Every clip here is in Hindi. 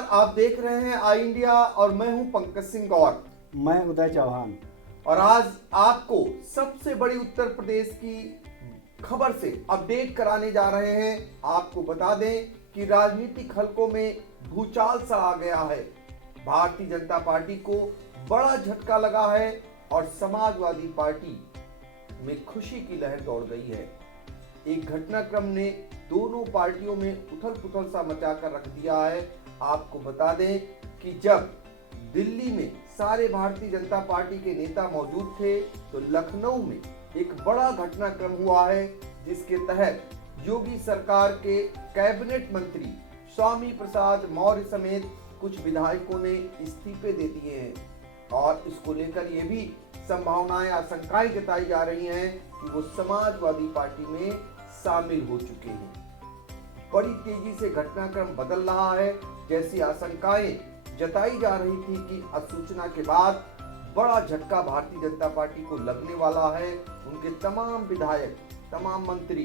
नमस्कार, आप देख रहे हैं आई इंडिया और मैं हूं पंकज सिंह गौर। मैं उदय चौहान। और आज आपको सबसे बड़ी उत्तर प्रदेश की खबर से अपडेट कराने जा रहे हैं। आपको बता दें कि राजनीतिक हलकों में भूचाल सा आ गया है। भारतीय जनता पार्टी को बड़ा झटका लगा है और समाजवादी पार्टी में खुशी की लहर दौड़ गई है। एक घटनाक्रम ने दोनों पार्टियों में उथल पुथल सा मचाकर रख दिया है। आपको बता दें कि जब दिल्ली में सारे भारतीय जनता पार्टी के नेता मौजूद थे तो लखनऊ में एक बड़ा घटनाक्रम हुआ है, जिसके तहत योगी सरकार के कैबिनेट मंत्री स्वामी प्रसाद मौर्य समेत कुछ विधायकों ने इस्तीफे दे दिए हैं। और इसको लेकर ये भी संभावनाएं, आशंकाएं जताई जा रही हैं कि वो समाजवादी पार्टी में शामिल हो चुके हैं। बड़ी तेजी से घटनाक्रम बदल रहा है। जैसी आशंकाएं जताई जा रही थी कि अधिसूचना के बाद बड़ा झटका भारतीय जनता पार्टी को लगने वाला है, उनके तमाम विधायक, तमाम मंत्री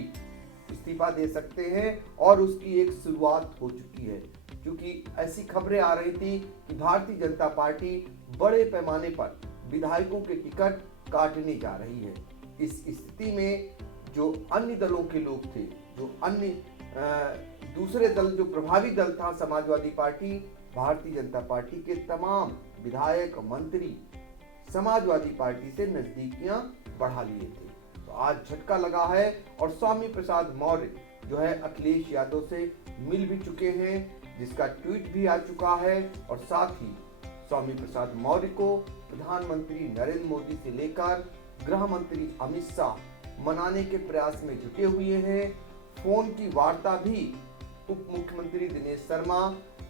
इस्तीफा दे सकते हैं और उसकी एक शुरुआत हो चुकी है। क्योंकि ऐसी खबरें आ रही थी कि भारतीय जनता पार्टी बड़े पैमाने पर विधायकों के टिकट काटने जा रही है। इस स्थिति में जो अन्य दलों के लोग थे, जो अन्य दूसरे दल, जो प्रभावी दल था समाजवादी पार्टी, भारतीय जनता पार्टी के तमाम विधायक, मंत्री समाजवादी पार्टी से नजदीकियां बढ़ा लिए थे। तो आज झटका लगा है और स्वामी प्रसाद मौर्य जो है अखिलेश यादव से मिल भी चुके हैं, जिसका ट्वीट भी आ चुका है। और साथ ही स्वामी प्रसाद मौर्य को प्रधानमंत्री नरेंद्र मोदी से लेकर गृह मंत्री अमित शाह मनाने के प्रयास में जुटे हुए हैं। फोन की वार्ता भी उप मुख्यमंत्री दिनेश शर्मा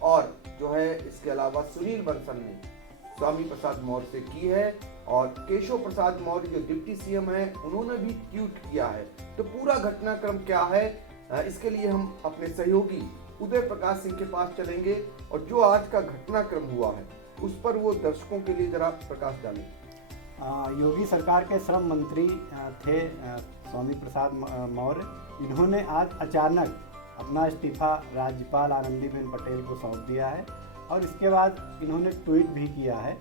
और जो है इसके अलावा सुनील बंसल ने स्वामी प्रसाद मौर्य से की है। और केशव प्रसाद मौर्य जो डिप्टी सीएम है, उन्होंने भी ट्वीट किया है। तो पूरा घटनाक्रम क्या है, इसके लिए हम अपने सहयोगी उदय प्रकाश सिंह के पास चलेंगे और जो आज का घटनाक्रम हुआ है उस पर वो दर्शकों के लिए जरा प्रकाश डालें। योगी सरकार के श्रम मंत्री थे स्वामी प्रसाद मौर्य। इन्होंने आज अचानक अपना इस्तीफा राज्यपाल आनंदीबेन पटेल को सौंप दिया है और इसके बाद इन्होंने ट्वीट भी किया है।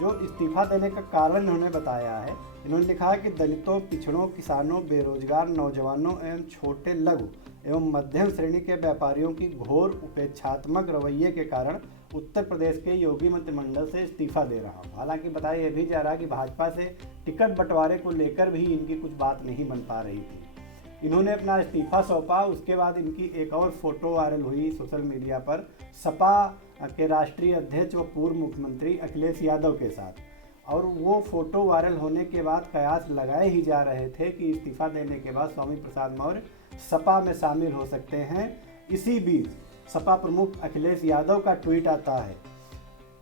जो इस्तीफा देने का कारण इन्होंने बताया है, इन्होंने लिखा है कि दलितों, पिछड़ों, किसानों, बेरोजगार नौजवानों एवं छोटे लघु एवं मध्यम श्रेणी के व्यापारियों की घोर उपेक्षात्मक रवैये के कारण उत्तर प्रदेश के योगी मंत्रिमंडल से इस्तीफा दे रहा हूँ। हालांकि बताया यह भी जा रहा है कि भाजपा से टिकट बंटवारे को लेकर भी इनकी कुछ बात नहीं बन पा रही थी। इन्होंने अपना इस्तीफा सौंपा, उसके बाद इनकी एक और फोटो वायरल हुई सोशल मीडिया पर सपा के राष्ट्रीय अध्यक्ष व पूर्व मुख्यमंत्री अखिलेश यादव के साथ। और वो फोटो वायरल होने के बाद कयास लगाए ही जा रहे थे कि इस्तीफा देने के बाद स्वामी प्रसाद मौर्य सपा में शामिल हो सकते हैं। इसी बीच सपा प्रमुख अखिलेश यादव का ट्वीट आता है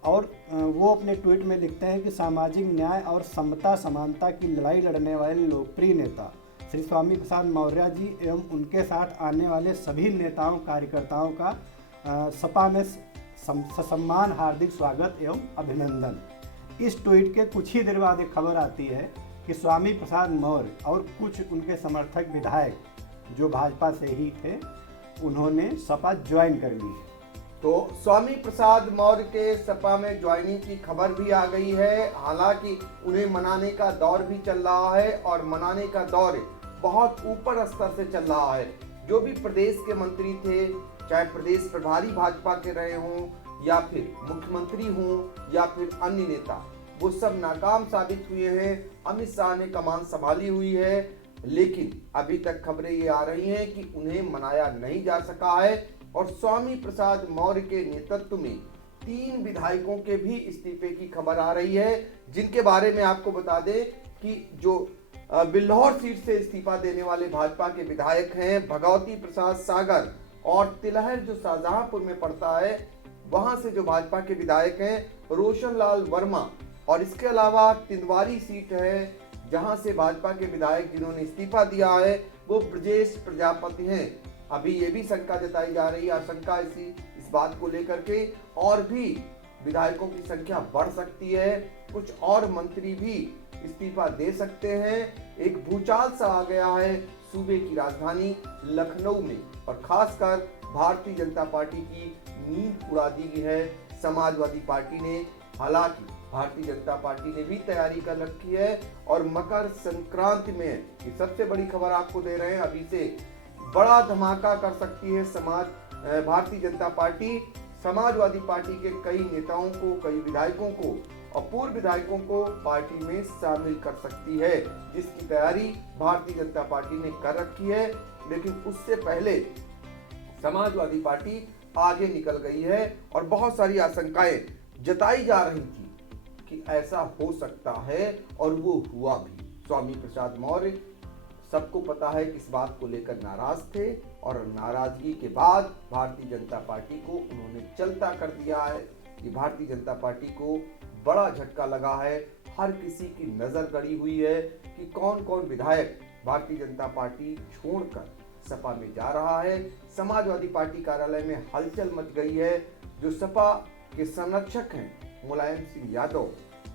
और वो अपने ट्वीट में लिखते हैं कि सामाजिक न्याय और समता समानता की लड़ाई लड़ने वाले लोकप्रिय नेता श्री स्वामी प्रसाद मौर्य जी एवं उनके साथ आने वाले सभी नेताओं, कार्यकर्ताओं का सपा में ससम्मान हार्दिक स्वागत एवं अभिनंदन। इस ट्वीट के कुछ ही देर बाद एक खबर आती है कि स्वामी प्रसाद मौर्य और कुछ उनके समर्थक विधायक जो भाजपा से ही थे, उन्होंने सपा ज्वाइन कर ली है। तो स्वामी प्रसाद मौर्य के सपा में ज्वाइनिंग की खबर भी आ गई है। हालांकि उन्हें मनाने का दौर भी चल रहा है और मनाने का दौर बहुत ऊपर स्तर से चल रहा है। जो भी प्रदेश के मंत्री थे, चाहे प्रदेश प्रभारी भाजपा के रहे हों या फिर मुख्यमंत्री हों या फिर अन्य नेता, वो सब नाकाम साबित हुए हैं। अमित शाह ने कमान संभाली हुई है, लेकिन अभी तक खबरें ये आ रही हैं कि उन्हें मनाया नहीं जा सका है। और स्वामी प्रसाद मौर्य के नेतृत्व में 3 विधायकों के भी इस्तीफे की खबर आ रही है, जिनके बारे में आपको बता दें कि जो बिल्हौर सीट से इस्तीफा देने वाले भाजपा के विधायक हैं भगवती प्रसाद सागर, और तिलहर जो शाहजहांपुर में पड़ता है, वहां से जो भाजपा के विधायक हैं रोशन लाल वर्मा, और इसके अलावा तिंदवारी सीट है जहां से भाजपा के विधायक जिन्होंने इस्तीफा दिया है वो ब्रजेश प्रजापति हैं। अभी ये भी शंका जताई जा रही है, आशंका इस बात को लेकर के और भी विधायकों की संख्या बढ़ सकती है, कुछ और मंत्री भी इस्तीफा दे सकते हैं। एक भूचाल सा आ गया है सूबे की राजधानी लखनऊ में और खासकर भारतीय जनता पार्टी की नींद उड़ा दी है समाजवादी पार्टी ने। हालांकि भारतीय जनता पार्टी ने भी तैयारी कर रखी है और मकर संक्रांति में ये सबसे बड़ी खबर आपको दे रहे हैं, अभी से बड़ा धमाका कर सकती है भारतीय जनता पार्टी। समाजवादी पार्टी के कई नेताओं को, कई विधायकों को और पूर्व विधायकों को पार्टी में शामिल कर सकती है, जिसकी तैयारी भारतीय जनता पार्टी ने कर रखी है। लेकिन उससे पहले समाजवादी पार्टी आगे निकल गई है और बहुत सारी आशंकाएं जताई जा रही थी कि ऐसा हो सकता है और वो हुआ भी। स्वामी प्रसाद मौर्य सबको पता है कि इस बात को लेकर नाराज थे और नाराजगी के बाद भारतीय जनता पार्टी को उन्होंने चलता कर दिया है। कि भारतीय जनता पार्टी को बड़ा झटका लगा है, हर किसी की नजर गड़ी हुई है कि कौन कौन विधायक भारतीय जनता पार्टी छोड़कर सपा में जा रहा है। समाजवादी पार्टी कार्यालय में हलचल मच गई है। जो सपा के संरक्षक हैं मुलायम सिंह यादव,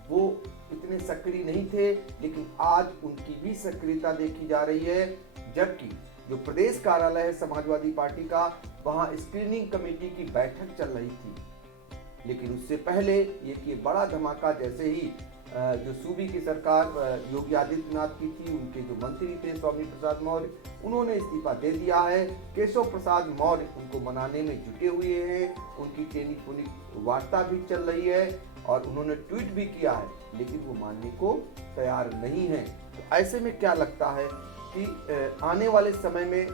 वो इतने सक्रिय नहीं थे, लेकिन आज उनकी भी सक्रियता देखी जा रही है। जबकि जो प्रदेश कार्यालय है समाजवादी पार्टी का, वहां स्क्रीनिंग कमेटी की बैठक चल रही थी। लेकिन उससे पहले ये बड़ा धमाका जैसे ही जो सूबे की सरकार योगी आदित्यनाथ की थी, उनके जो मंत्री थे स्वामी प्रसाद मौर्य, उन्होंने इस्तीफा दे दिया है। केशव प्रसाद मौर्य उनको मनाने में जुटे हुए हैं, उनकी टेलीफोनिक वार्ता भी चल रही है और उन्होंने ट्वीट भी किया है, लेकिन वो मानने को तैयार नहीं है। तो ऐसे में क्या लगता है कि आने वाले समय में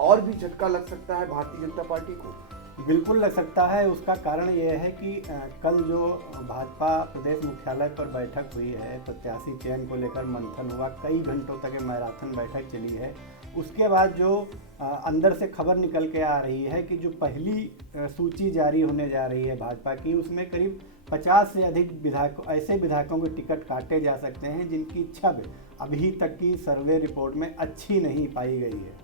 और भी झटका लग सकता है भारतीय जनता पार्टी को? बिल्कुल लग सकता है। उसका कारण यह है कि कल जो भाजपा प्रदेश मुख्यालय पर बैठक हुई है, प्रत्याशी चयन को लेकर मंथन हुआ, कई घंटों तक मैराथन बैठक चली है। उसके बाद जो अंदर से खबर निकल के आ रही है कि जो पहली सूची जारी होने जा रही है भाजपा की, उसमें करीब 50 से अधिक विधायकों, ऐसे विधायकों के टिकट काटे जा सकते हैं जिनकी छवि अभी तक की सर्वे रिपोर्ट में अच्छी नहीं पाई गई है।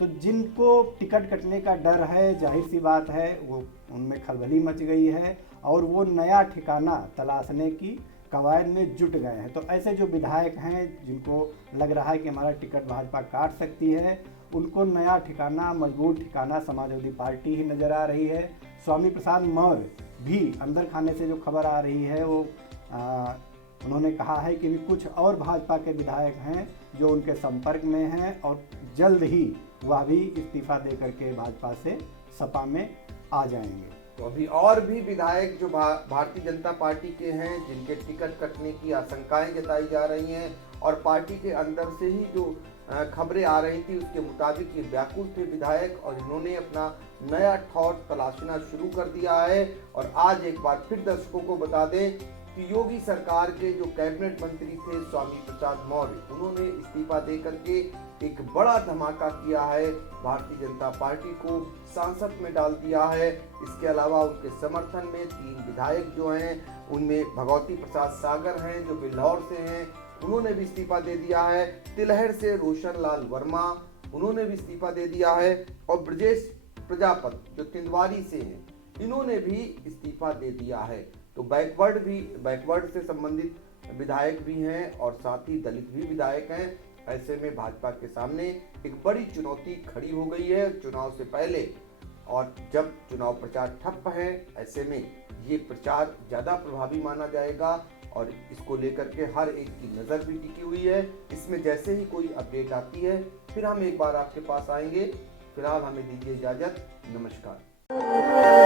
तो जिनको टिकट कटने का डर है, जाहिर सी बात है वो उनमें खलबली मच गई है और वो नया ठिकाना तलाशने की कवायद में जुट गए हैं। तो ऐसे जो विधायक हैं जिनको लग रहा है कि हमारा टिकट भाजपा काट सकती है, उनको नया ठिकाना, मजबूत ठिकाना समाजवादी पार्टी ही नज़र आ रही है। स्वामी प्रसाद मौर्य भी अंदर खाने से जो खबर आ रही है वो उन्होंने कहा है कि भी कुछ और भाजपा के विधायक हैं जो उनके संपर्क में हैं और जल्द ही वह भी इस्तीफा दे करके भाजपा से सपा में आ जाएंगे। तो अभी और भी विधायक जो भारतीय जनता पार्टी के हैं, जिनके टिकट कटने की आशंकाएं जताई जा रही हैं और पार्टी के अंदर से ही जो खबरें आ रही थी उसके मुताबिक ये व्याकुल थे विधायक और इन्होंने अपना नया ठौर तलाशना शुरू कर दिया है। और आज एक बार फिर दर्शकों को बता दें कि योगी सरकार के जो कैबिनेट मंत्री थे स्वामी प्रसाद मौर्य, उन्होंने इस्तीफा दे करके एक बड़ा धमाका किया है, भारतीय जनता पार्टी को सांसद में डाल दिया है। इसके अलावा उनके समर्थन में 3 विधायक जो हैं, उनमें भगवती प्रसाद सागर हैं जो बिल्हौर से हैं, उन्होंने भी इस्तीफा दे दिया है। तिलहर से रोशन लाल वर्मा, उन्होंने भी इस्तीफा दे दिया है और ब्रजेश प्रजापति जो तिंदवारी से हैं, इन्होंने भी इस्तीफा दे दिया है। तो बैकवर्ड से संबंधित विधायक भी हैं और साथ ही दलित भी विधायक हैं। ऐसे में भाजपा के सामने एक बड़ी चुनौती खड़ी हो गई है चुनाव से पहले, और जब चुनाव प्रचार ठप है, ऐसे में ये प्रचार ज़्यादा प्रभावी माना जाएगा और इसको लेकर के हर एक की नज़र भी टिकी हुई है। इसमें जैसे ही कोई अपडेट आती है फिर हम एक बार आपके पास आएंगे। फिलहाल हमें दीजिए इजाज़त, नमस्कार।